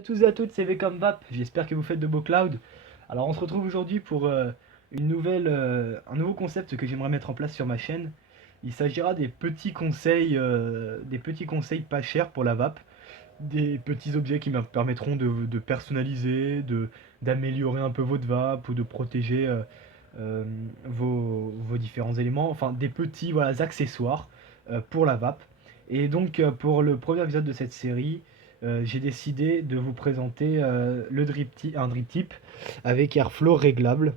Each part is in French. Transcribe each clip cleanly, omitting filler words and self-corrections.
À tous et à toutes, c'est V comme Vap, j'espère que vous faites de beaux clouds. Alors on se retrouve aujourd'hui pour un nouveau concept que j'aimerais mettre en place sur ma chaîne. Il s'agira des petits conseils pas chers pour la Vap, des petits objets qui me permettront de personnaliser, d'améliorer un peu votre Vap ou de protéger vos différents éléments, enfin des petits voilà, accessoires pour la Vap. Et donc pour le premier épisode de cette série, j'ai décidé de vous présenter un drip tip avec airflow réglable,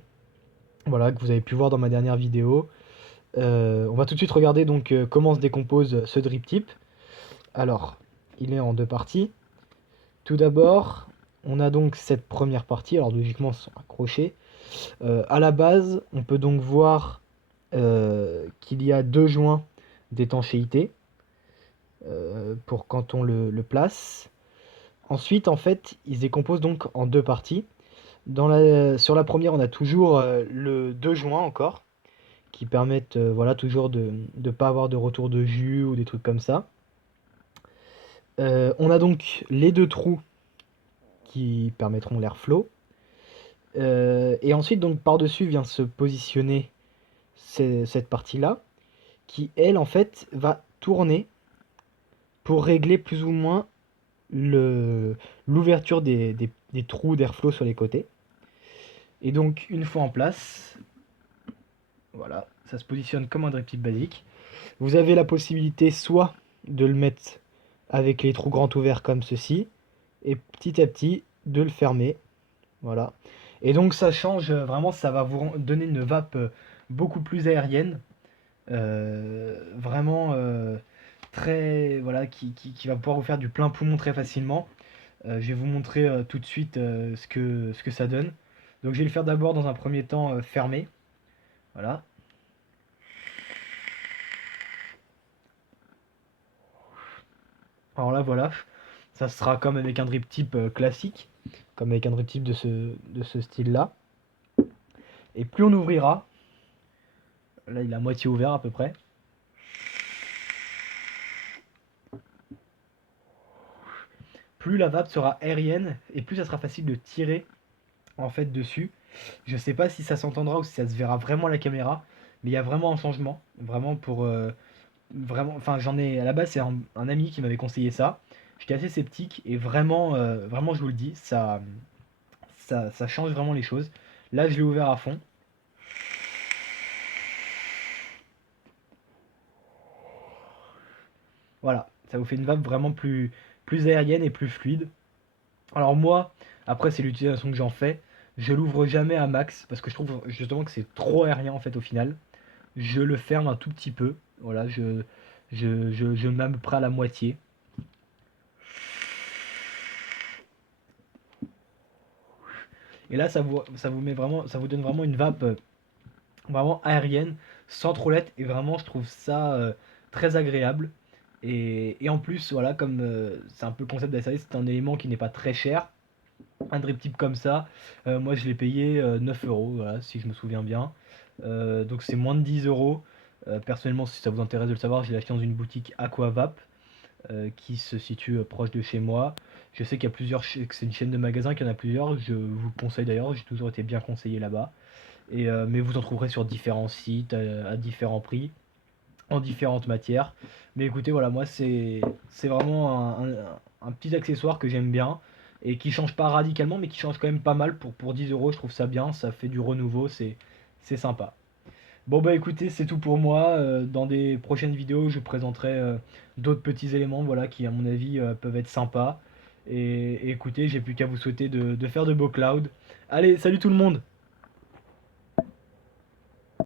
voilà, que vous avez pu voir dans ma dernière vidéo. On va tout de suite regarder donc comment se décompose ce drip tip. Alors, il est en deux parties. Tout d'abord, on a donc cette première partie, alors logiquement ils sont accrochés. À la base, on peut donc voir qu'il y a deux joints d'étanchéité pour quand on le place. Ensuite, en fait, ils se décomposent donc en deux parties. Sur la première, on a toujours le deux joints encore, qui permettent voilà, toujours de ne pas avoir de retour de jus ou des trucs comme ça. On a donc les deux trous qui permettront l'airflow. Et ensuite, donc par-dessus vient se positionner cette partie-là, qui elle, en fait, va tourner pour régler plus ou moins l'ouverture des trous d'airflow sur les côtés. Et donc, une fois en place, voilà, ça se positionne comme un drip tip basique. Vous avez la possibilité soit de le mettre avec les trous grands ouverts comme ceci, et petit à petit de le fermer. Voilà. Et donc ça change vraiment, ça va vous donner une vape beaucoup plus aérienne. Vraiment très voilà qui va pouvoir vous faire du plein poumon très facilement. Je vais vous montrer tout de suite ce que ça donne. Donc je vais le faire d'abord dans un premier temps fermé. Voilà. Alors là voilà, ça sera comme avec un drip tip classique, comme avec un drip tip de ce style là. Et plus on ouvrira, là il est à moitié ouvert à peu près. Plus la vape sera aérienne et plus ça sera facile de tirer en fait dessus. Je sais pas si ça s'entendra ou si ça se verra vraiment à la caméra, mais il y a vraiment un changement, vraiment pour vraiment. Enfin, j'en ai à la base c'est un ami qui m'avait conseillé ça. J'étais assez sceptique et vraiment, vraiment je vous le dis, ça change vraiment les choses. Là, je l'ai ouvert à fond. Voilà, ça vous fait une vape vraiment plus aérienne et plus fluide. Alors moi, après c'est l'utilisation que j'en fais, je l'ouvre jamais à max parce que je trouve justement que c'est trop aérien en fait au final. Je le ferme un tout petit peu, voilà, je mets à peu près à la moitié. Et là ça vous met vraiment, ça vous donne vraiment une vape vraiment aérienne, sans trop l'être, et vraiment je trouve ça très agréable. Et en plus, voilà, comme c'est un peu le concept d'ASRI, c'est un élément qui n'est pas très cher. Un drip tip comme ça, moi je l'ai payé 9 euros, voilà, si je me souviens bien. Donc c'est moins de 10 euros. Personnellement, si ça vous intéresse de le savoir, je l'ai acheté dans une boutique Aquavap qui se situe proche de chez moi. Je sais qu'il y a plusieurs, que c'est une chaîne de magasins, qu'il y en a plusieurs. Je vous le conseille d'ailleurs, j'ai toujours été bien conseillé là-bas. Mais vous en trouverez sur différents sites, à différents prix, en différentes matières. Mais écoutez, voilà, moi c'est vraiment un petit accessoire que j'aime bien et qui change pas radicalement, mais qui change quand même pas mal pour 10 euros. Je trouve ça bien, ça fait du renouveau, c'est sympa. Bon bah écoutez, c'est tout pour moi. Dans des prochaines vidéos, je présenterai d'autres petits éléments, voilà, qui à mon avis peuvent être sympas. Et écoutez, j'ai plus qu'à vous souhaiter de faire de beaux clouds. Allez, salut tout le monde!